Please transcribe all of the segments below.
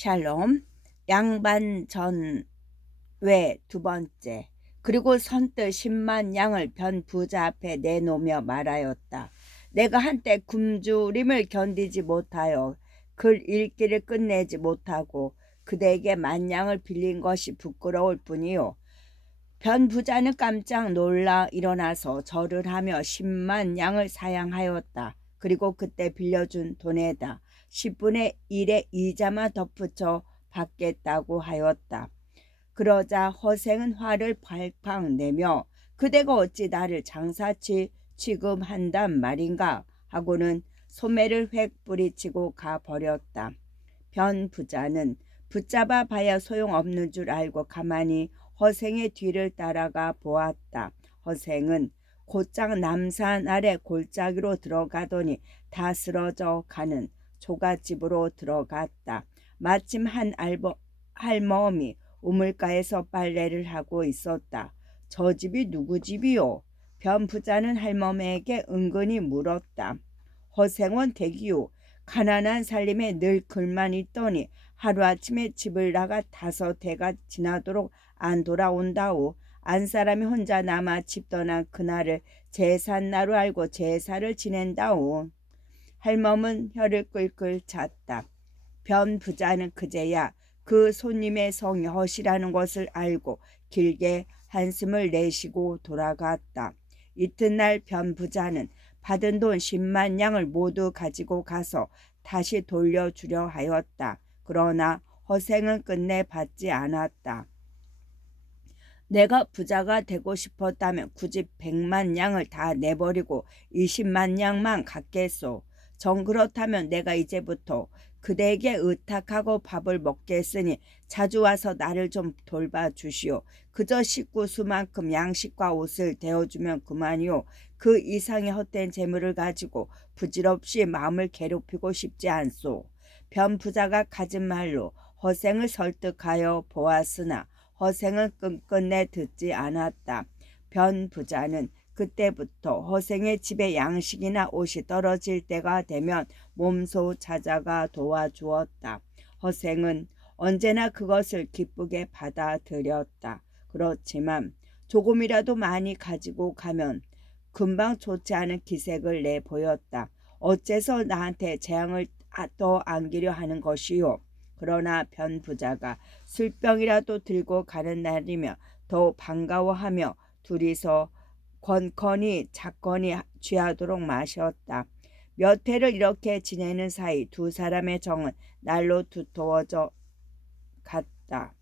샬롬, 양반전 외 두 번째. 그리고 선뜻 10만 양을 변 부자 앞에 내놓으며 말하였다. 내가 한때 굶주림을 견디지 못하여 글 읽기를 끝내지 못하고 그대에게 만 양을 빌린 것이 부끄러울 뿐이요. 변 부자는 깜짝 놀라 일어나서 절을 하며 10만 양을 사양하였다. 그리고 그때 빌려준 돈에다 10분의 1의 이자만 덧붙여 받겠다고 하였다. 그러자 허생은 화를 발칵 내며 그대가 어찌 나를 장사치 취급한단 말인가 하고는 소매를 획 뿌리치고 가버렸다. 변 부자는 붙잡아 봐야 소용없는 줄 알고 가만히 허생의 뒤를 따라가 보았다. 허생은 곧장 남산 아래 골짜기로 들어가더니 다 쓰러져 가는 초가집으로 들어갔다. 마침 한 할멈이 우물가에서 빨래를 하고 있었다. 저 집이 누구 집이요? 변 부자는 할멈에게 은근히 물었다. 허생원 댁이요. 가난한 살림에 늘 글만 있더니 하루아침에 집을 나가 5해가 지나도록 안 돌아온다오. 안 사람이 혼자 남아 집 떠난 그날을 제삿날로 알고 제사를 지낸다오. 할멈은 혀를 끌끌 찼다. 변 부자는 그제야 그 손님의 성이 허시라는 것을 알고 길게 한숨을 내쉬고 돌아갔다. 이튿날 변 부자는 받은 돈 10만 양을 모두 가지고 가서 다시 돌려주려 하였다. 그러나 허생은 끝내 받지 않았다. 내가 부자가 되고 싶었다면 굳이 100만 양을 다 내버리고 20만 양만 갖겠소. 정 그렇다면 내가 이제부터 그대에게 의탁하고 밥을 먹겠으니 자주 와서 나를 좀 돌봐주시오. 그저 식구 수만큼 양식과 옷을 대어주면 그만이오. 그 이상의 헛된 재물을 가지고 부질없이 마음을 괴롭히고 싶지 않소. 변 부자가 가진 말로 허생을 설득하여 보았으나 허생은 끝끝내 듣지 않았다. 변 부자는 그때부터 허생의 집에 양식이나 옷이 떨어질 때가 되면 몸소 찾아가 도와주었다. 허생은 언제나 그것을 기쁘게 받아들였다. 그렇지만 조금이라도 많이 가지고 가면 금방 좋지 않은 기색을 내보였다. 어째서 나한테 재앙을 더 안기려 하는 것이요. 그러나 변 부자가 술병이라도 들고 가는 날이며 더 반가워하며 둘이서 권커니 작거니 취하도록 마셨다. 몇 해를 이렇게 지내는 사이 두 사람의 정은 날로 두터워져 갔다.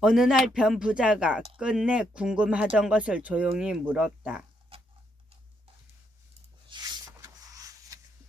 어느 날 변 부자가 끝내 궁금하던 것을 조용히 물었다.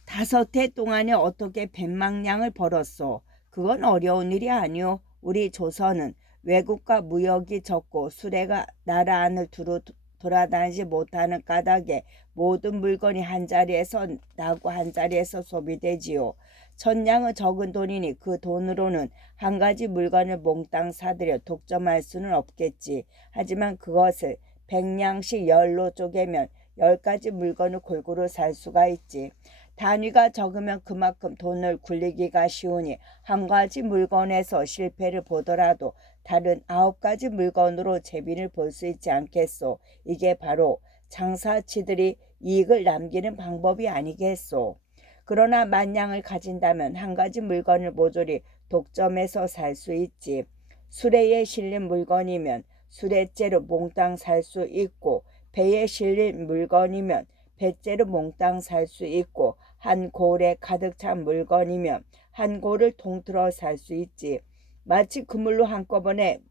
5해 동안에 어떻게 100만 양을 벌었소? 그건 어려운 일이 아니오. 우리 조선은 외국과 무역이 적고 수레가 나라 안을 두루 돌아다니지 못하는 까닭에 모든 물건이 한자리에서 나고 한자리에서 소비되지요. 1000양은 적은 돈이니 그 돈으로는 한 가지 물건을 몽땅 사들여 독점할 수는 없겠지. 하지만 그것을 100냥씩 10로 쪼개면 10가지 물건을 골고루 살 수가 있지. 단위가 적으면 그만큼 돈을 굴리기가 쉬우니 한 가지 물건에서 실패를 보더라도 다른 9가지 물건으로 재빈을 볼 수 있지 않겠소. 이게 바로 장사치들이 이익을 남기는 방법이 아니겠소. 그러나 만냥을 가진다면 한 가지 물건을 모조리 독점해서 살 수 있지. 수레에 실린 물건이면 수레째로 몽땅 살 수 있고 배에 실린 물건이면 배째로 몽땅 살 수 있고 한 골에 가득 찬 물건이면 한 골을 통틀어 살 수 있지. 마치 그물로 한꺼번에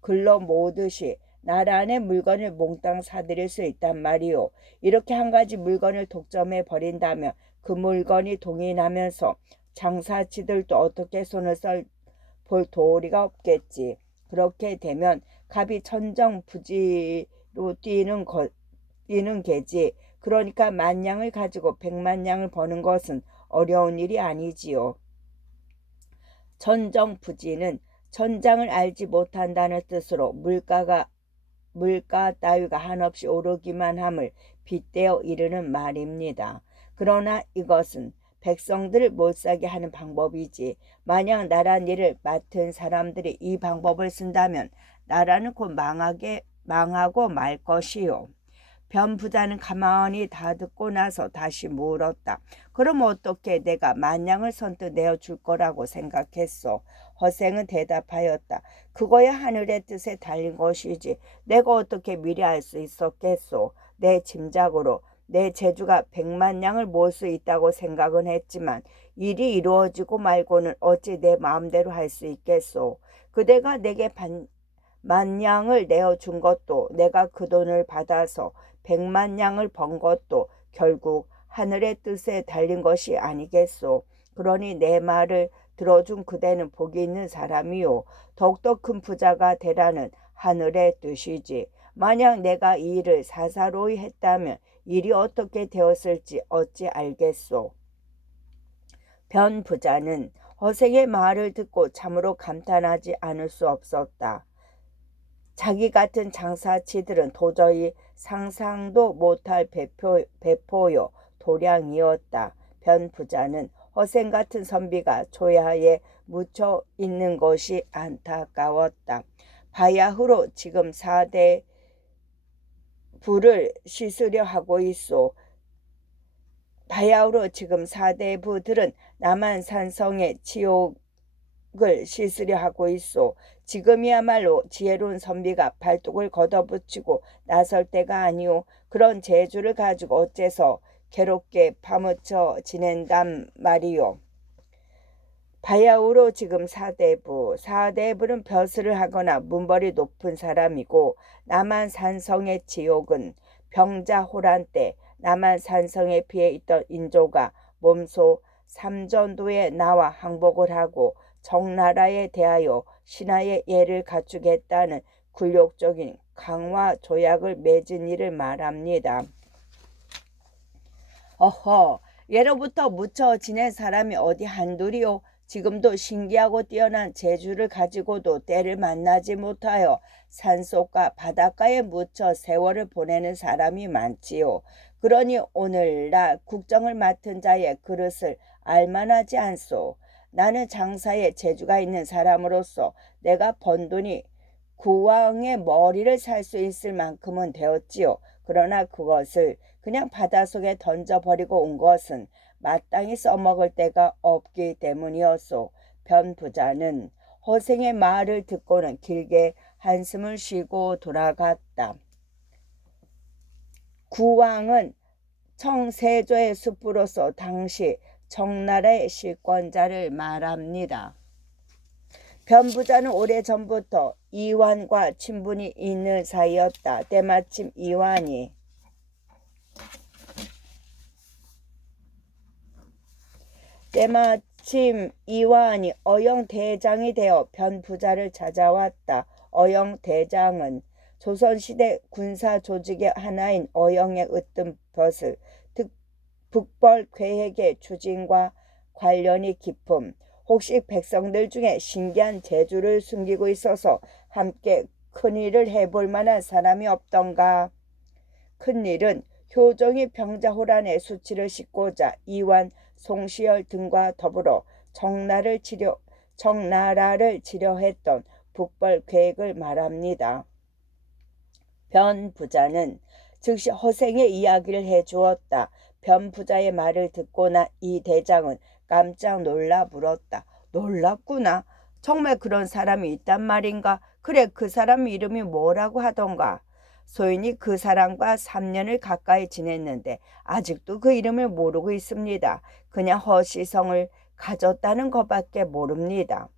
글러 모으듯이 나라 안의 물건을 몽땅 사들일 수 있단 말이오. 이렇게 한 가지 물건을 독점해 버린다면 그 물건이 동이 나면서 장사치들도 어떻게 손을 볼 도리가 없겠지. 그렇게 되면 갑이 천정부지로 뛰는 개지. 그러니까 10,000냥을 가지고 100만 냥을 버는 것은 어려운 일이 아니지요. 천정부지는 천장을 알지 못한다는 뜻으로 물가 따위가 한없이 오르기만 함을 빗대어 이르는 말입니다. 그러나 이것은 백성들을 못사게 하는 방법이지. 만약 나라 일을 맡은 사람들이 이 방법을 쓴다면 나라는 곧 망하고 말 것이요. 변부자는 가만히 다 듣고 나서 다시 물었다. 그럼 어떻게 내가 만냥을 선뜻 내어줄 거라고 생각했어? 허생은 대답하였다. 그거야 하늘의 뜻에 달린 것이지. 내가 어떻게 미리 알 수 있었겠소? 내 짐작으로 내 제주가 100만 냥을 모을 수 있다고 생각은 했지만 일이 이루어지고 말고는 어찌 내 마음대로 할 수 있겠소? 그대가 내게 만냥을 내어준 것도 내가 그 돈을 받아서 100만 냥을 번 것도 결국 하늘의 뜻에 달린 것이 아니겠소. 그러니 내 말을 들어준 그대는 복이 있는 사람이요. 더욱더 큰 부자가 되라는 하늘의 뜻이지. 만약 내가 이 일을 사사로이 했다면 일이 어떻게 되었을지 어찌 알겠소. 변 부자는 허생의 말을 듣고 참으로 감탄하지 않을 수 없었다. 자기 같은 장사치들은 도저히 상상도 못할 배포요 도량이었다. 변 부자는 허생 같은 선비가 초야에 묻혀 있는 것이 안타까웠다. 바야흐로 지금 4대 부를 씻으려 하고 있소. 바야흐로 지금 4대 부들은 남한산성의 지옥을 씻으려 하고 있소. 지금이야말로 지혜로운 선비가 발톱을 걷어붙이고 나설 때가 아니오. 그런 재주를 가지고 어째서 괴롭게 파묻혀 지낸단 말이오. 바야흐로 지금 4대부. 4대부는 벼슬을 하거나 문벌이 높은 사람이고 남한산성의 지옥은 병자호란 때 남한산성에 피해 있던 인조가 몸소 삼전도에 나와 항복을 하고 정나라에 대하여 신하의 예를 갖추겠다는 굴욕적인 강화 조약을 맺은 일을 말합니다. 어허, 예로부터 묻혀 지낸 사람이 어디 한둘이요. 지금도 신기하고 뛰어난 재주를 가지고도 때를 만나지 못하여 산속과 바닷가에 묻혀 세월을 보내는 사람이 많지요. 그러니 오늘날 국정을 맡은 자의 그릇을 알만하지 않소. 나는 장사에 재주가 있는 사람으로서 내가 번 돈이 국왕의 머리를 살 수 있을 만큼은 되었지요. 그러나 그것을 그냥 바닷속에 던져버리고 온 것은 마땅히 써먹을 데가 없기 때문이었소. 변 부자는 허생의 말을 듣고는 길게 한숨을 쉬고 돌아갔다. 국왕은 청세조의 숲으로서 당시 청나라의 실권자를 말합니다. 변 부자는 오래전부터 이완과 친분이 있는 사이였다. 때마침 이완이 어영대장이 되어 변 부자를 찾아왔다. 어영대장은 조선시대 군사조직의 하나인 어영의 으뜸 벼슬, 북벌 계획의 추진과 관련이 깊음, 혹시 백성들 중에 신기한 재주를 숨기고 있어서 함께 큰일을 해볼 만한 사람이 없던가. 큰일은 효종이 병자호란의 수치를 싣고자 이완, 송시열 등과 더불어 청나라를 치려했던 북벌 계획을 말합니다. 변 부자는 즉시 허생의 이야기를 해주었다. 변 부자의 말을 듣고 난 이 대장은 깜짝 놀라 물었다. 놀랍구나. 정말 그런 사람이 있단 말인가? 그래, 그 사람 이름이 뭐라고 하던가? 소인이 그 사람과 3년을 가까이 지냈는데 아직도 그 이름을 모르고 있습니다. 그냥 허시성을 가졌다는 것밖에 모릅니다.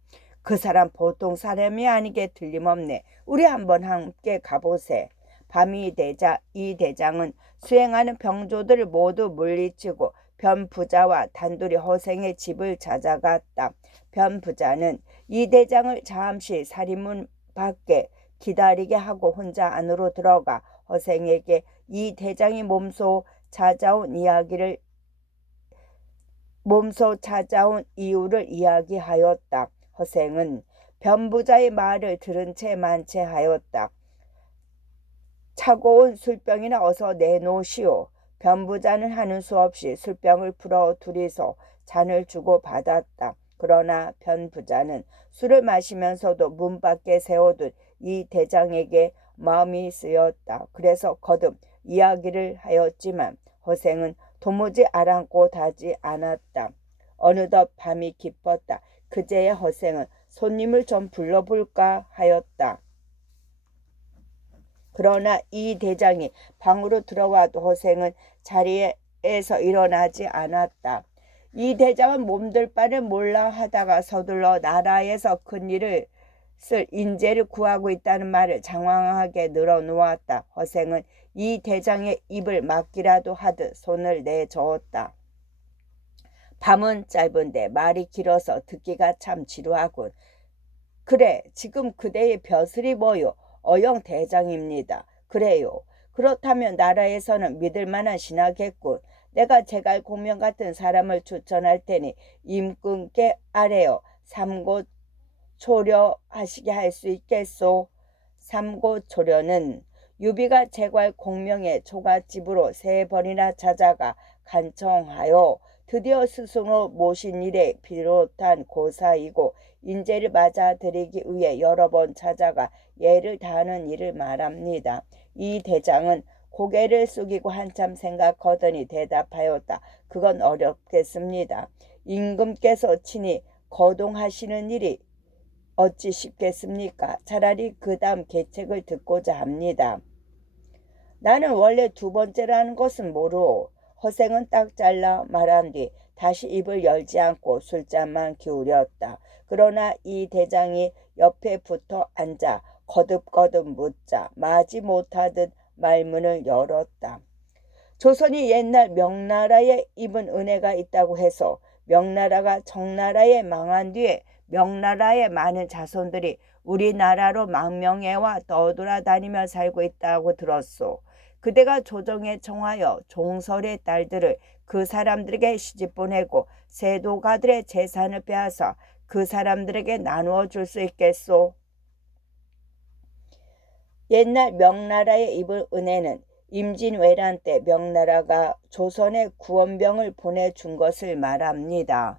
그 사람 보통 사람이 아니게 틀림없네. 우리 한번 함께 가보세. 밤이 되자 이 대장은 수행하는 병조들을 모두 물리치고 변 부자와 단둘이 허생의 집을 찾아갔다. 변 부자는 이 대장을 잠시 살인문 밖에 기다리게 하고 혼자 안으로 들어가 허생에게 이 대장이 몸소 찾아온 이유를 이야기하였다. 허생은 변 부자의 말을 들은 채 만체하였다. 차고 온 술병이나 어서 내놓으시오. 변 부자는 하는 수 없이 술병을 풀어 둘이서 잔을 주고 받았다. 그러나 변부자는 술을 마시면서도 문 밖에 세워둔 이 대장에게 마음이 쓰였다. 그래서 거듭 이야기를 하였지만 허생은 도무지 아랑곳하지 않았다. 어느덧 밤이 깊었다. 그제야 허생은 손님을 좀 불러볼까 하였다. 그러나 이 대장이 방으로 들어와도 허생은 자리에서 일어나지 않았다. 이 대장은 몸둘 바를 몰라 하다가 서둘러 나라에서 큰일을 쓸 인재를 구하고 있다는 말을 장황하게 늘어놓았다. 허생은 이 대장의 입을 막기라도 하듯 손을 내저었다. 밤은 짧은데 말이 길어서 듣기가 참 지루하군. 그래, 지금 그대의 벼슬이 뭐요? 어영 대장입니다. 그래요. 그렇다면 나라에서는 믿을 만한 신하겠군. 내가 제갈 공명 같은 사람을 추천할 테니 임금께 아래요. 삼고초려하시게 할 수 있겠소? 삼고초려는 유비가 제갈 공명의 초가집으로 3번이나 찾아가 간청하여 드디어 스승으로 모신 일에 비롯한 고사이고 인재를 맞아들이기 위해 여러 번 찾아가 예를 다하는 일을 말합니다. 이 대장은 고개를 숙이고 한참 생각하더니 대답하였다. 그건 어렵겠습니다. 임금께서 친히 거동하시는 일이 어찌 쉽겠습니까? 차라리 그 다음 계책을 듣고자 합니다. 나는 원래 2번째라는 것은 모르오. 허생은 딱 잘라 말한 뒤 다시 입을 열지 않고 술잔만 기울였다. 그러나 이 대장이 옆에 붙어 앉아 거듭거듭 묻자 마지 못하듯 말문을 열었다. 조선이 옛날 명나라에 입은 은혜가 있다고 해서 명나라가 청나라에 망한 뒤에 명나라의 많은 자손들이 우리나라로 망명해와 떠돌아다니며 살고 있다고 들었소. 그대가 조정에 청하여 종설의 딸들을 그 사람들에게 시집 보내고 세도가들의 재산을 빼앗아 그 사람들에게 나누어 줄 수 있겠소? 옛날 명나라에 입은 은혜는 임진왜란 때 명나라가 조선에 구원병을 보내준 것을 말합니다.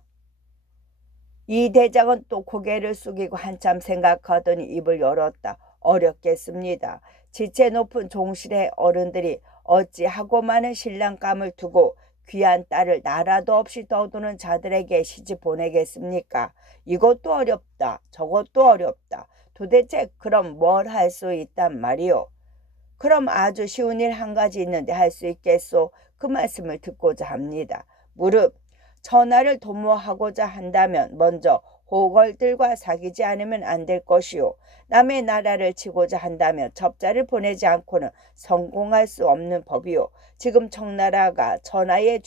이 대장은 또 고개를 숙이고 한참 생각하더니 입을 열었다. 어렵겠습니다. 지체 높은 종실의 어른들이 어찌 하고 많은 신랑감을 두고 귀한 딸을 나라도 없이 떠도는 자들에게 시집 보내겠습니까? 이것도 어렵다. 저것도 어렵다. 도대체 그럼 뭘 할 수 있단 말이오? 그럼 아주 쉬운 일 한 가지 있는데 할 수 있겠소? 그 말씀을 듣고자 합니다. 무릇 천하를 도모하고자 한다면 먼저 호걸들과 사귀지 않으면 안 될 것이요. 남의 나라를 치고자 한다면 첩자를 보내지 않고는 성공할 수 없는 법이요. 지금 청나라가 천하의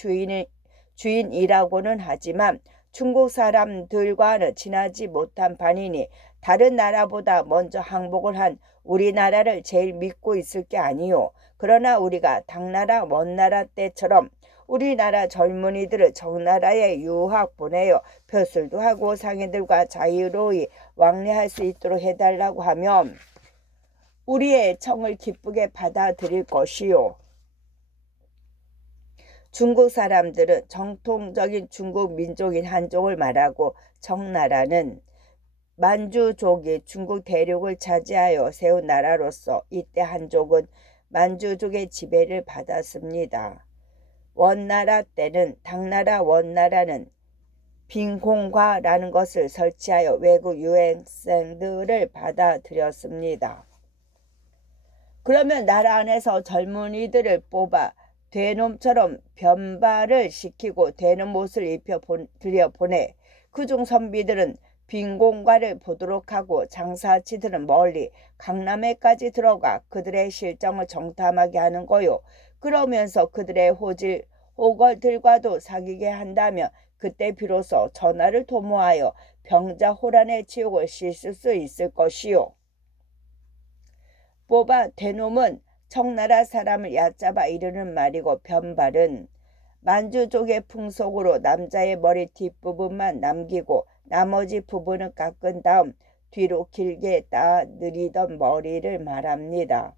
주인이라고는 하지만 중국 사람들과는 친하지 못한 반이니 다른 나라보다 먼저 항복을 한 우리나라를 제일 믿고 있을 게 아니요. 그러나 우리가 당나라 원나라 때처럼 우리나라 젊은이들을 청나라에 유학 보내어 벼슬도 하고 상인들과 자유로이 왕래할 수 있도록 해달라고 하면 우리의 청을 기쁘게 받아들일 것이요. 중국 사람들은 정통적인 중국 민족인 한족을 말하고 청나라는 만주족이 중국 대륙을 차지하여 세운 나라로서 이때 한족은 만주족의 지배를 받았습니다. 원나라 때는 당나라 원나라는 빈공과라는 것을 설치하여 외국 유학생들을 받아들였습니다. 그러면 나라 안에서 젊은이들을 뽑아 되놈처럼 변발을 시키고 되는 옷을 입혀 들여보내 그중 선비들은 빈공과를 보도록 하고 장사치들은 멀리 강남에까지 들어가 그들의 실정을 정탐하게 하는 거요. 그러면서 그들의 호걸들과도 사귀게 한다면 그때 비로소 천하를 도모하여 병자호란의 지옥을 씻을 수 있을 것이요. 뽑아 대놈은 청나라 사람을 얕잡아 이르는 말이고 변발은 만주족의 풍속으로 남자의 머리 뒷부분만 남기고 나머지 부분은 깎은 다음 뒤로 길게 따 느리던 머리를 말합니다.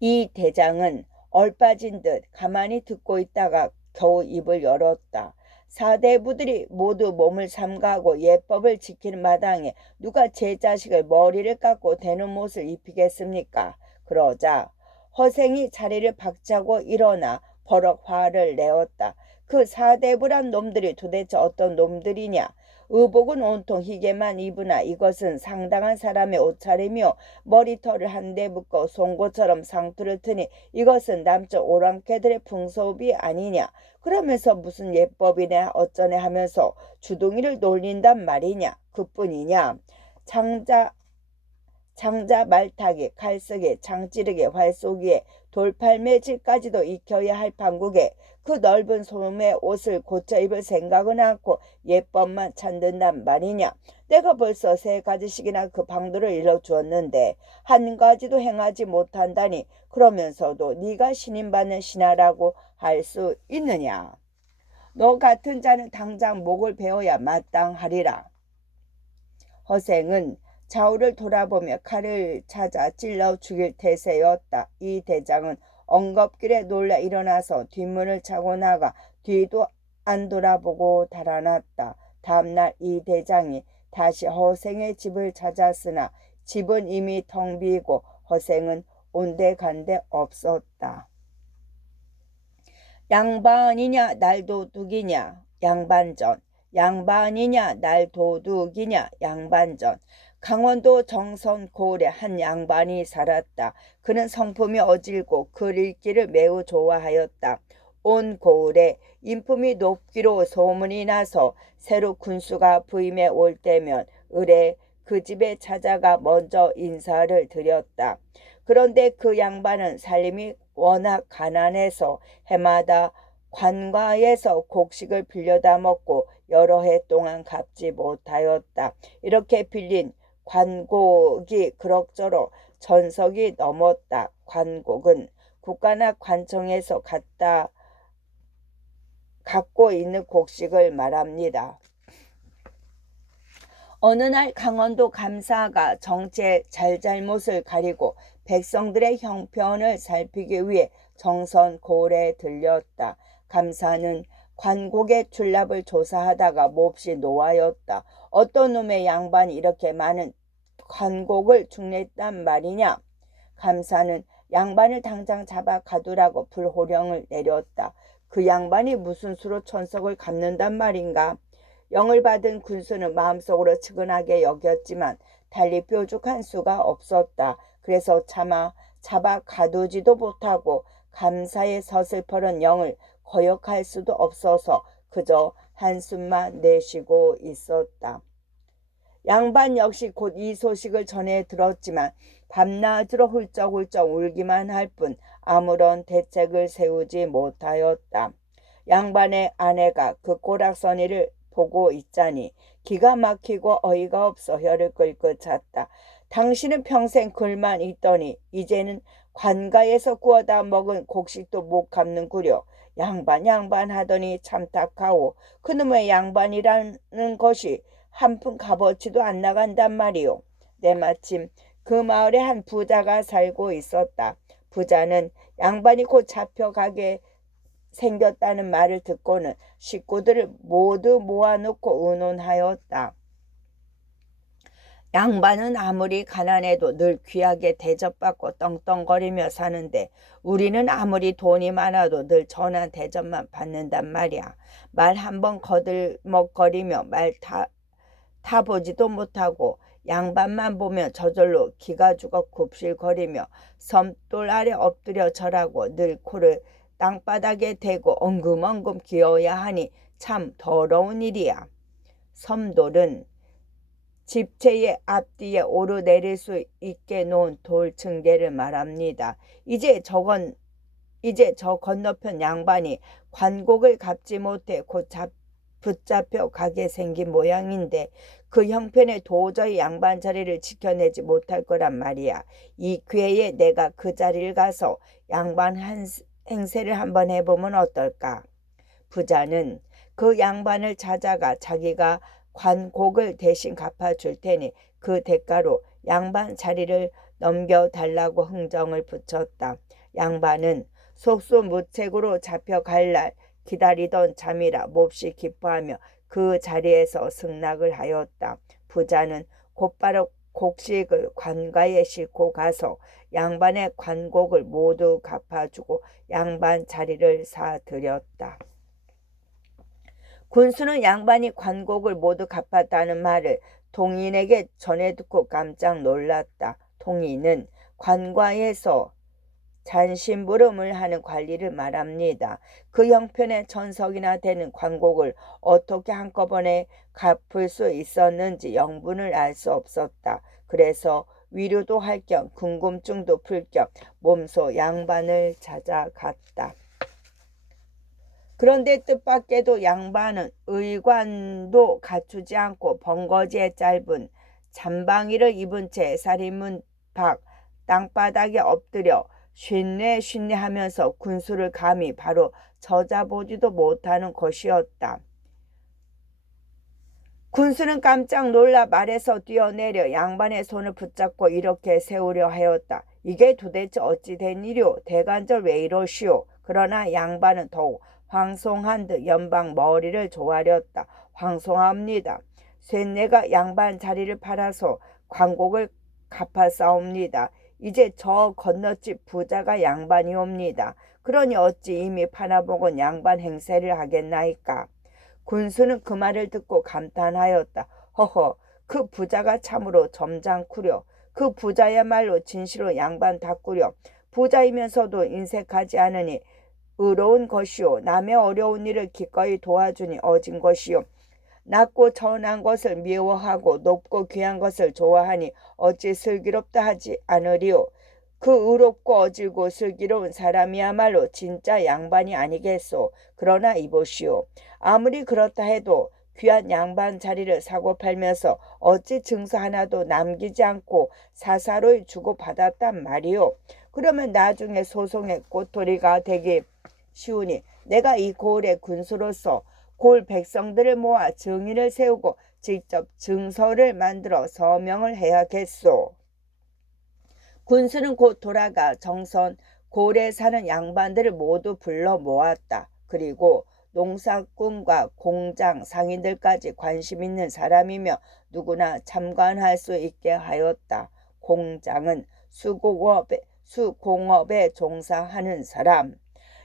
이 대장은 얼빠진 듯 가만히 듣고 있다가 겨우 입을 열었다. 사대부들이 모두 몸을 삼가하고 예법을 지키는 마당에 누가 제 자식을 머리를 깎고 대는 못을 입히겠습니까? 그러자 허생이 자리를 박차고 일어나 버럭 화를 내었다. 그 사대부란 놈들이 도대체 어떤 놈들이냐? 의복은 온통 희게만 입으나 이것은 상당한 사람의 옷차림이요 머리털을 한데 묶어 송곳처럼 상투를 트니 이것은 남쪽 오랑캐들의 풍속이 아니냐? 그러면서 무슨 예법이네 어쩌네 하면서 주둥이를 놀린단 말이냐? 그뿐이냐? 장자 말타기, 칼쓰기, 장찌르기, 활쏘기에 돌팔매질까지도 익혀야 할 판국에 그 넓은 소음에 옷을 고쳐 입을 생각은 않고 예법만 찾는단 말이냐. 내가 벌써 3가지씩이나 그 방도를 일러주었는데 한 가지도 행하지 못한다니 그러면서도 네가 신임받는 신하라고 할 수 있느냐. 너 같은 자는 당장 목을 베어야 마땅하리라. 허생은 좌우를 돌아보며 칼을 찾아 찔러 죽일 태세였다. 이 대장은 엉겁길에 놀라 일어나서 뒷문을 차고 나가 뒤도 안 돌아보고 달아났다. 다음날 이 대장이 다시 허생의 집을 찾았으나 집은 이미 텅 비고 허생은 온데간데 없었다. 양반이냐 날도둑이냐 양반전. 양반이냐 날도둑이냐 양반전. 강원도 정선 고을에 한 양반이 살았다. 그는 성품이 어질고 글 읽기를 매우 좋아하였다. 온 고을에 인품이 높기로 소문이 나서 새로 군수가 부임해 올 때면 을에 그 집에 찾아가 먼저 인사를 드렸다. 그런데 그 양반은 살림이 워낙 가난해서 해마다 관가에서 곡식을 빌려다 먹고 여러 해 동안 갚지 못하였다. 이렇게 빌린 관곡이 그럭저럭 전석이 넘었다. 관곡은 국가나 관청에서 갖고 있는 곡식을 말합니다. 어느 날 강원도 감사가 정치의 잘잘못을 가리고 백성들의 형편을 살피기 위해 정선 고을에 들렸다. 감사는 관곡의 출납을 조사하다가 몹시 노하였다. 어떤 놈의 양반이 이렇게 많은 관곡을 축냈단 말이냐. 감사는 양반을 당장 잡아 가두라고 불호령을 내렸다. 그 양반이 무슨 수로 천석을 갚는단 말인가. 영을 받은 군수는 마음속으로 측은하게 여겼지만 달리 뾰족한 수가 없었다. 그래서 차마 잡아 가두지도 못하고 감사의 서슬퍼런 영을 거역할 수도 없어서 그저 한숨만 내쉬고 있었다. 양반 역시 곧 이 소식을 전해 들었지만 밤낮으로 훌쩍훌쩍 울기만 할 뿐 아무런 대책을 세우지 못하였다. 양반의 아내가 그 꼬락서니를 보고 있자니 기가 막히고 어이가 없어 혀를 끌끌 찼다. 당신은 평생 글만 있더니 이제는 관가에서 구워다 먹은 곡식도 못 갚는구려. 양반 하더니 참탁하오. 그놈의 양반이라는 것이 한 푼 값어치도 안 나간단 말이오. 내마침 그 마을에 한 부자가 살고 있었다. 부자는 양반이 곧 잡혀가게 생겼다는 말을 듣고는 식구들을 모두 모아놓고 의논하였다. 양반은 아무리 가난해도 늘 귀하게 대접받고 떵떵거리며 사는데 우리는 아무리 돈이 많아도 늘 전한 대접만 받는단 말이야. 말 한번 거들먹거리며 말 타보지도 못하고 양반만 보면 저절로 기가 죽어 굽실거리며 섬돌 아래 엎드려 절하고 늘 코를 땅바닥에 대고 엉금엉금 기어야 하니 참 더러운 일이야. 섬돌은 집체의 앞뒤에 오르내릴 수 있게 놓은 돌층계를 말합니다. 이제 저 건너편 양반이 관곡을 갚지 못해 곧 붙잡혀 가게 생긴 모양인데 그 형편에 도저히 양반 자리를 지켜내지 못할 거란 말이야. 이 기회에 내가 그 자리를 가서 양반 행세를 한번 해보면 어떨까? 부자는 그 양반을 찾아가 자기가 관곡을 대신 갚아줄 테니 그 대가로 양반 자리를 넘겨달라고 흥정을 붙였다. 양반은 속수무책으로 잡혀갈 날 기다리던 잠이라 몹시 기뻐하며 그 자리에서 승낙을 하였다. 부자는 곧바로 곡식을 관가에 싣고 가서 양반의 관곡을 모두 갚아주고 양반 자리를 사들였다. 군수는 양반이 관곡을 모두 갚았다는 말을 동인에게 전해 듣고 깜짝 놀랐다. 동인은 관과에서 잔심부름을 하는 관리를 말합니다. 그 형편에 천석이나 되는 관곡을 어떻게 한꺼번에 갚을 수 있었는지 영분을 알 수 없었다. 그래서 위로도 할 겸 궁금증도 풀 겸 몸소 양반을 찾아갔다. 그런데 뜻밖에도 양반은 의관도 갖추지 않고 번거지에 짧은 잠방이를 입은 채 살인문 밖 땅바닥에 엎드려 쉰내 하면서 군수를 감히 바로 쳐다보지도 못하는 것이었다. 군수는 깜짝 놀라 말에서 뛰어내려 양반의 손을 붙잡고 이렇게 세우려 하였다. 이게 도대체 어찌 된 일이오? 대간절 왜 이러시오? 그러나 양반은 더욱 황송한 듯 연방 머리를 조아렸다. 황송합니다. 쇳내가 양반 자리를 팔아서 관곡을 갚아싸옵니다. 이제 저 건너집 부자가 양반이옵니다. 그러니 어찌 이미 팔아먹은 양반 행세를 하겠나이까. 군수는 그 말을 듣고 감탄하였다. 허허, 그 부자가 참으로 점잖구려. 그 부자야말로 진실로 양반 닦구려. 부자이면서도 인색하지 않으니 의로운 것이요. 남의 어려운 일을 기꺼이 도와주니 어진 것이요. 낮고 천한 것을 미워하고 높고 귀한 것을 좋아하니 어찌 슬기롭다 하지 않으리요. 그 의롭고 어질고 슬기로운 사람이야말로 진짜 양반이 아니겠소. 그러나 이보시오. 아무리 그렇다 해도 귀한 양반 자리를 사고 팔면서 어찌 증서 하나도 남기지 않고 사사로이 주고받았단 말이오. 그러면 나중에 소송의 꼬투리가 되기 쉬우니 내가 이 고을의 군수로서 고을 백성들을 모아 증인을 세우고 직접 증서를 만들어 서명을 해야겠소. 군수는 곧 돌아가 정선 고을에 사는 양반들을 모두 불러 모았다. 그리고 농사꾼과 공장 상인들까지 관심 있는 사람이며 누구나 참관할 수 있게 하였다. 공장은 수공업에 종사하는 사람.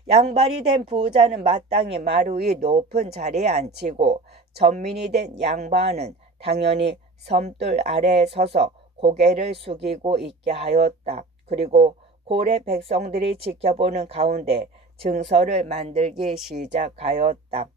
양반이 된 부자는 마땅히 마루 위 높은 자리에 앉히고 전민이 된 양반은 당연히 섬돌 아래에 서서 고개를 숙이고 있게 하였다. 그리고 고래 백성들이 지켜보는 가운데 증서를 만들기 시작하였다.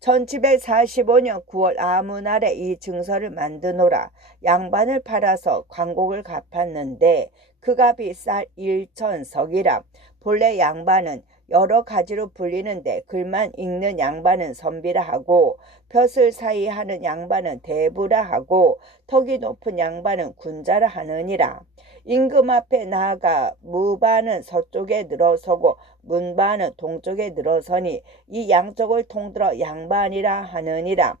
1745년 9월 아무 날에 이 증서를 만드노라. 양반을 팔아서 관곡을 갚았는데 그 값이 쌀 1천석이라. 본래 양반은 여러 가지로 불리는데 글만 읽는 양반은 선비라 하고 벼슬 사이 하는 양반은 대부라 하고 턱이 높은 양반은 군자라 하느니라. 임금 앞에 나아가 무반은 서쪽에 늘어서고 문반은 동쪽에 늘어서니 이 양쪽을 통들어 양반이라 하느니라.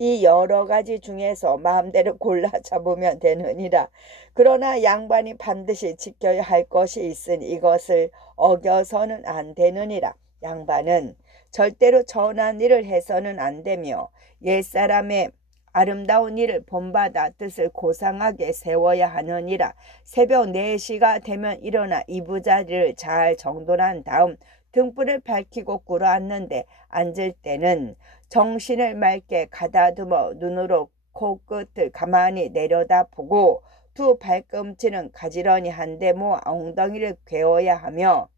이 여러 가지 중에서 마음대로 골라 잡으면 되느니라. 그러나 양반이 반드시 지켜야 할 것이 있으니 이것을 어겨서는 안 되느니라. 양반은 절대로 천한 일을 해서는 안 되며 옛사람의 아름다운 일을 본받아 뜻을 고상하게 세워야 하느니라. 새벽 4시가 되면 일어나 이부자리를 잘 정돈한 다음 등불을 밝히고 꿇어앉는데 앉을 때는 정신을 맑게 가다듬어 눈으로 코끝을 가만히 내려다보고 두 발꿈치는 가지런히 한데 모아 엉덩이를 괴어야 하며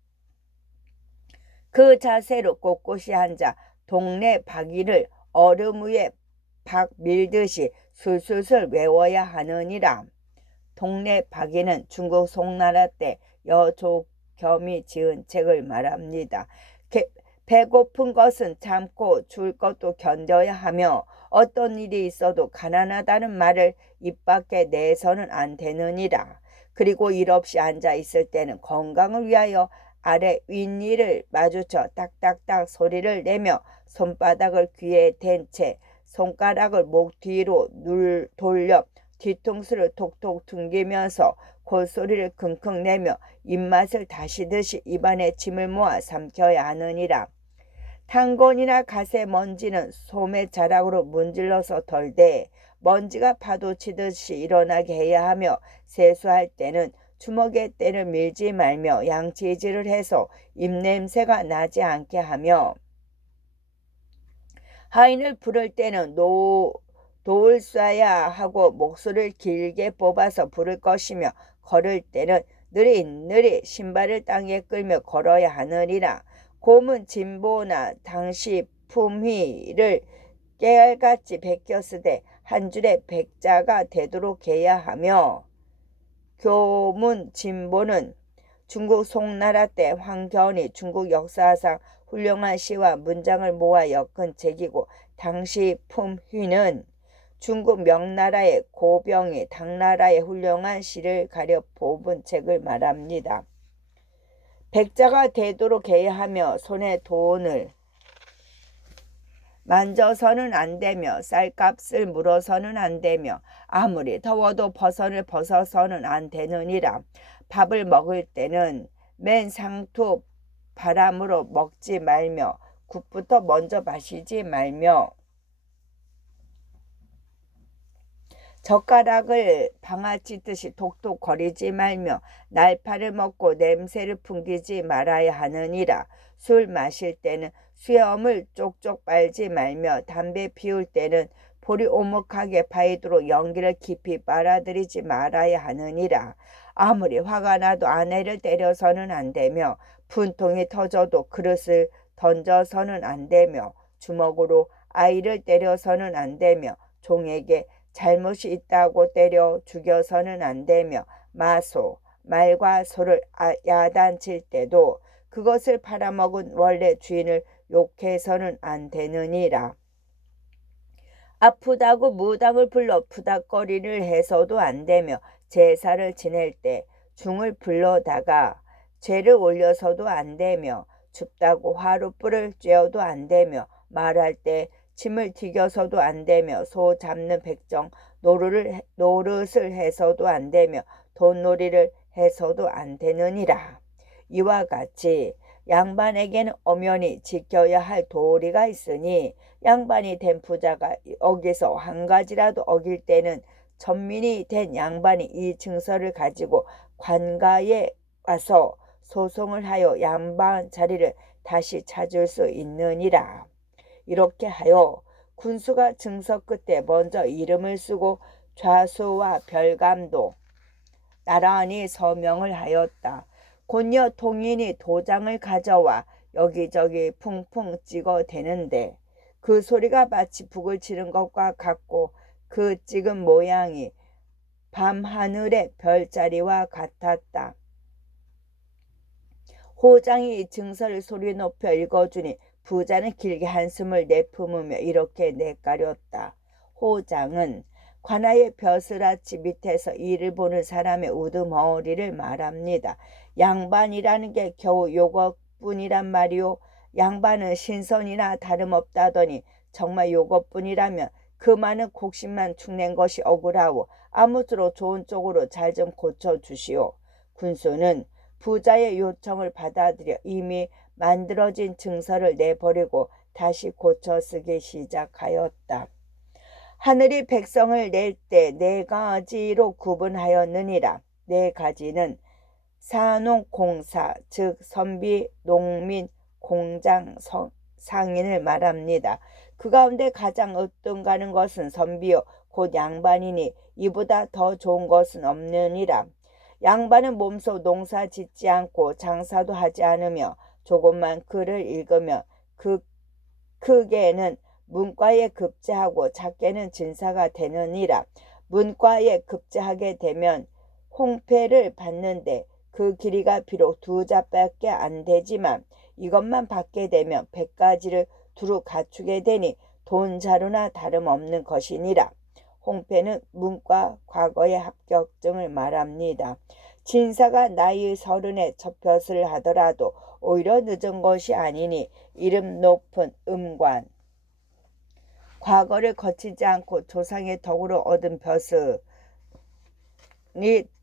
그 자세로 꼿꼿이 앉아 동네 박이를 얼음 위에 박 밀듯이 술술술 외워야 하느니라. 동네 박이는 중국 송나라 때 여조겸이 지은 책을 말합니다. 배고픈 것은 참고 줄 것도 견뎌야 하며 어떤 일이 있어도 가난하다는 말을 입 밖에 내서는 안 되느니라. 그리고 일 없이 앉아 있을 때는 건강을 위하여 아래 윗니를 마주쳐 딱딱딱 소리를 내며 손바닥을 귀에 댄 채 손가락을 목 뒤로 돌려 뒤통수를 톡톡 퉁기면서 콧소리를 킁킁 내며 입맛을 다시듯이 입안에 침을 모아 삼켜야 하느니라. 탄곤이나 가세 먼지는 솜의 자락으로 문질러서 덜되 먼지가 파도 치듯이 일어나게 해야 하며 세수할 때는 주먹에 때를 밀지 말며 양치질을 해서 입냄새가 나지 않게 하며 하인을 부를 때는 도울 쏴야 하고 목소리를 길게 뽑아서 부를 것이며 걸을 때는 느릿느릿 신발을 땅에 끌며 걸어야 하느니라. 곰은 진보나 당시 품위를 깨알같이 베꼈으되 한 줄에 백자가 되도록 해야 하며 교문 진보는 중국 송나라 때 황견이 중국 역사상 훌륭한 시와 문장을 모아 엮은 책이고 당시 품휘는 중국 명나라의 고병이 당나라의 훌륭한 시를 가려 뽑은 책을 말합니다. 백자가 되도록 해야 하며 손에 돈을 만져서는 안 되며 쌀값을 물어서는 안 되며 아무리 더워도 버선을 벗어서는 안 되느니라. 밥을 먹을 때는 맨 상투 바람으로 먹지 말며 국부터 먼저 마시지 말며 젓가락을 방아찌듯이 톡톡 거리지 말며 날파를 먹고 냄새를 풍기지 말아야 하느니라. 술 마실 때는 수염을 쪽쪽 빨지 말며 담배 피울 때는 볼이 오목하게 파이도록 연기를 깊이 빨아들이지 말아야 하느니라. 아무리 화가 나도 아내를 때려서는 안 되며 분통이 터져도 그릇을 던져서는 안 되며 주먹으로 아이를 때려서는 안 되며 종에게 잘못이 있다고 때려 죽여서는 안 되며 마소, 말과 소를 야단칠 때도 그것을 팔아먹은 원래 주인을 욕해서는 안 되느니라. 아프다고 무당을 불러 푸닥거리를 해서도 안 되며 제사를 지낼 때 중을 불러다가 죄를 올려서도 안 되며 춥다고 화룻불을 쬐어도 안 되며 말할 때 침을 튀겨서도 안 되며 소 잡는 백정 노릇을 해서도 안 되며 돈놀이를 해서도 안 되느니라. 이와 같이 양반에게는 엄연히 지켜야 할 도리가 있으니 양반이 된 부자가 여기서 한 가지라도 어길 때는 천민이 된 양반이 이 증서를 가지고 관가에 와서 소송을 하여 양반 자리를 다시 찾을 수 있느니라. 이렇게 하여 군수가 증서 끝에 먼저 이름을 쓰고 좌수와 별감도 나란히 서명을 하였다. 곧이어 통인이 도장을 가져와 여기저기 풍풍 찍어 대는데 그 소리가 마치 북을 치는 것과 같고 그 찍은 모양이 밤하늘의 별자리와 같았다. 호장이 이 증서를 소리 높여 읽어주니 부자는 길게 한숨을 내뿜으며 이렇게 내까렸다. 호장은 관아의 벼슬아치 밑에서 이를 보는 사람의 우두머리를 말합니다. 양반이라는 게 겨우 요것뿐이란 말이오. 양반은 신선이나 다름없다더니 정말 요것뿐이라면 그 많은 곡식만 축낸 것이 억울하오. 아무쪼록 좋은 쪽으로 잘 좀 고쳐주시오. 군수는 부자의 요청을 받아들여 이미 만들어진 증서를 내버리고 다시 고쳐 쓰기 시작하였다. 하늘이 백성을 낼 때 네 가지로 구분하였느니라. 네 가지는 산업공사, 즉 선비, 농민, 공장, 상인을 말합니다. 그 가운데 가장 으뜸가는 것은 선비요 곧 양반이니 이보다 더 좋은 것은 없느니라. 양반은 몸소 농사 짓지 않고 장사도 하지 않으며 조금만 글을 읽으며 크게는 문과에 급제하고 작게는 진사가 되느니라. 문과에 급제하게 되면 홍패를 받는데 그 길이가 비록 2자밖에 안 되지만 이것만 받게 되면 100가지를 두루 갖추게 되니 돈 자루나 다름없는 것이니라. 홍패는 문과 과거의 합격증을 말합니다. 진사가 나이 30에 첫 벼슬을 하더라도 오히려 늦은 것이 아니니 이름 높은 음관 과거를 거치지 않고 조상의 덕으로 얻은 벼슬이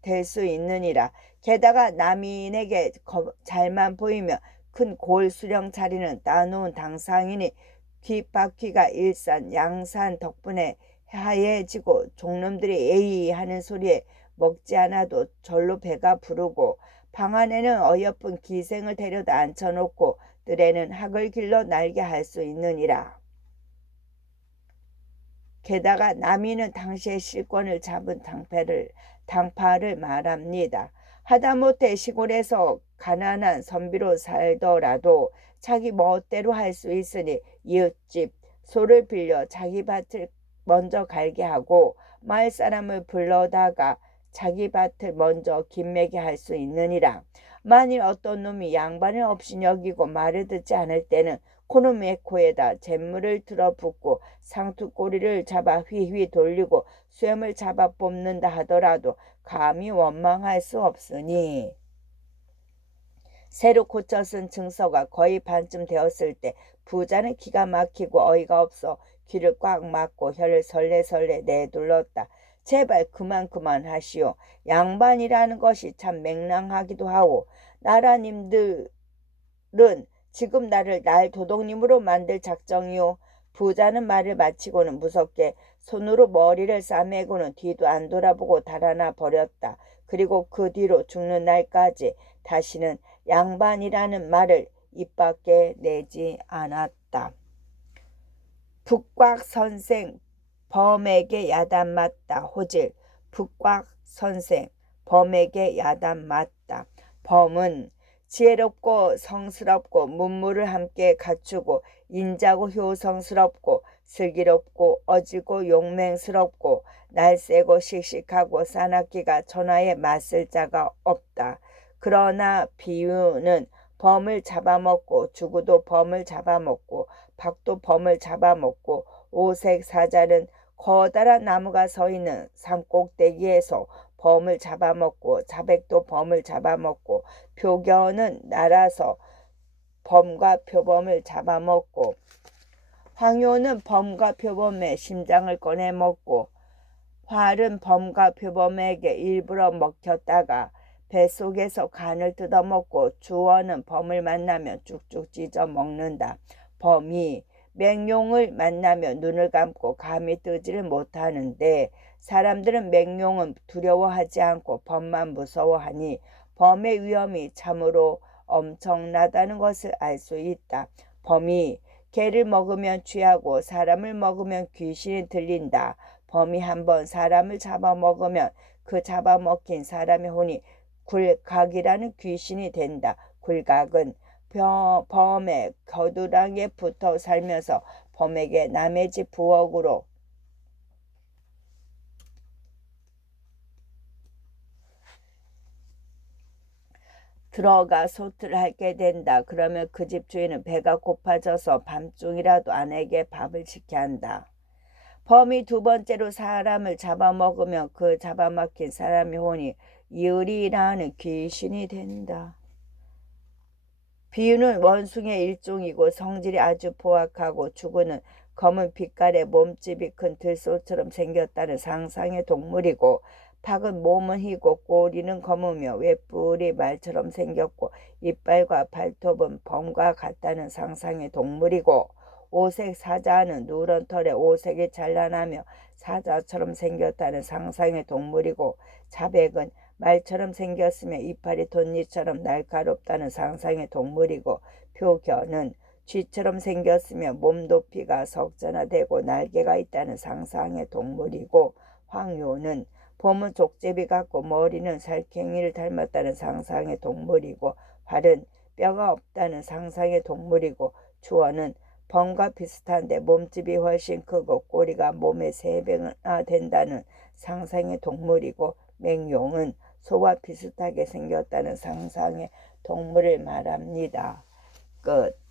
될 수 있느니라. 게다가 남인에게 잘만 보이며 큰 골 수령 자리는 따놓은 당상이니 귓바퀴가 일산 양산 덕분에 하얘지고 종놈들이 에이 하는 소리에 먹지 않아도 절로 배가 부르고 방 안에는 어여쁜 기생을 데려다 앉혀놓고 뜰에는 학을 길러 날게 할 수 있느니라. 게다가 남이는 당시의 실권을 잡은 당파를 말합니다. 하다못해 시골에서 가난한 선비로 살더라도 자기 멋대로 할 수 있으니 이웃집 소를 빌려 자기 밭을 먼저 갈게 하고 마을 사람을 불러다가 자기 밭을 먼저 김매게 할 수 있느니라. 만일 어떤 놈이 양반을 없이 여기고 말을 듣지 않을 때는 그놈의 코에다 잿물을 들어붓고 상투꼬리를 잡아 휘휘 돌리고 쇠을 잡아 뽑는다 하더라도 감히 원망할 수 없으니 새로 고쳐 쓴 증서가 거의 반쯤 되었을 때 부자는 기가 막히고 어이가 없어 귀를 꽉 막고 혀를 설레설레 내둘렀다. 제발 그만 하시오. 양반이라는 것이 참 맹랑하기도 하고 나라님들은 지금 나를 날 도둑님으로 만들 작정이오. 부자는 말을 마치고는 무섭게 손으로 머리를 싸매고는 뒤도 안 돌아보고 달아나 버렸다. 그리고 그 뒤로 죽는 날까지 다시는 양반이라는 말을 입 밖에 내지 않았다. 북곽 선생 범에게 야단 맞다. 호질. 북곽 선생 범에게 야단 맞다. 범은 지혜롭고 성스럽고 문무를 함께 갖추고 인자고 효성스럽고 슬기롭고 어지고 용맹스럽고 날쌔고 씩씩하고 사납기가 천하에 맞설 자가 없다. 그러나 비유는 범을 잡아먹고 주구도 범을 잡아먹고 박도 범을 잡아먹고 오색 사자는 커다란 나무가 서 있는 산꼭대기에서 범을 잡아먹고 자백도 범을 잡아먹고 표견은 날아서 범과 표범을 잡아먹고 황효는 범과 표범의 심장을 꺼내먹고 활은 범과 표범에게 일부러 먹혔다가 뱃속에서 간을 뜯어먹고 주원은 범을 만나면 쭉쭉 찢어 먹는다. 범이 맹룡을 만나면 눈을 감고 감히 뜨지를 못하는데 사람들은 맹룡은 두려워하지 않고 범만 무서워하니 범의 위험이 참으로 엄청나다는 것을 알 수 있다. 범이 개를 먹으면 취하고 사람을 먹으면 귀신이 들린다. 범이 한번 사람을 잡아먹으면 그 잡아먹힌 사람의 혼이 굴각이라는 귀신이 된다. 굴각은 범의 겨드랑이에 붙어 살면서 범에게 남의 집 부엌으로 들어가 소트를 하게 된다. 그러면 그 집 주인은 배가 고파져서 밤중이라도 아내에게 밥을 시켜야 한다. 범이 두 번째로 사람을 잡아먹으면 그 잡아먹힌 사람의 혼이 이을이라는 귀신이 된다. 비유는 원숭이의 일종이고 성질이 아주 포악하고 주구는 검은 빛깔의 몸집이 큰 들소처럼 생겼다는 상상의 동물이고 박은 몸은 희고 꼬리는 검으며 외뿔이 말처럼 생겼고 이빨과 발톱은 범과 같다는 상상의 동물이고 오색 사자는 누런 털에 오색이 찬란하며 사자처럼 생겼다는 상상의 동물이고 자백은 말처럼 생겼으며 이빨이 덧니처럼 날카롭다는 상상의 동물이고 표견은 쥐처럼 생겼으며 몸 높이가 석전화되고 날개가 있다는 상상의 동물이고 황효는 봄은 족제비 같고 머리는 살쾡이를 닮았다는 상상의 동물이고 활은 뼈가 없다는 상상의 동물이고 주어는 범과 비슷한데 몸집이 훨씬 크고 꼬리가 몸의 3배나 된다는 상상의 동물이고 맹룡은 소와 비슷하게 생겼다는 상상의 동물을 말합니다. 끝.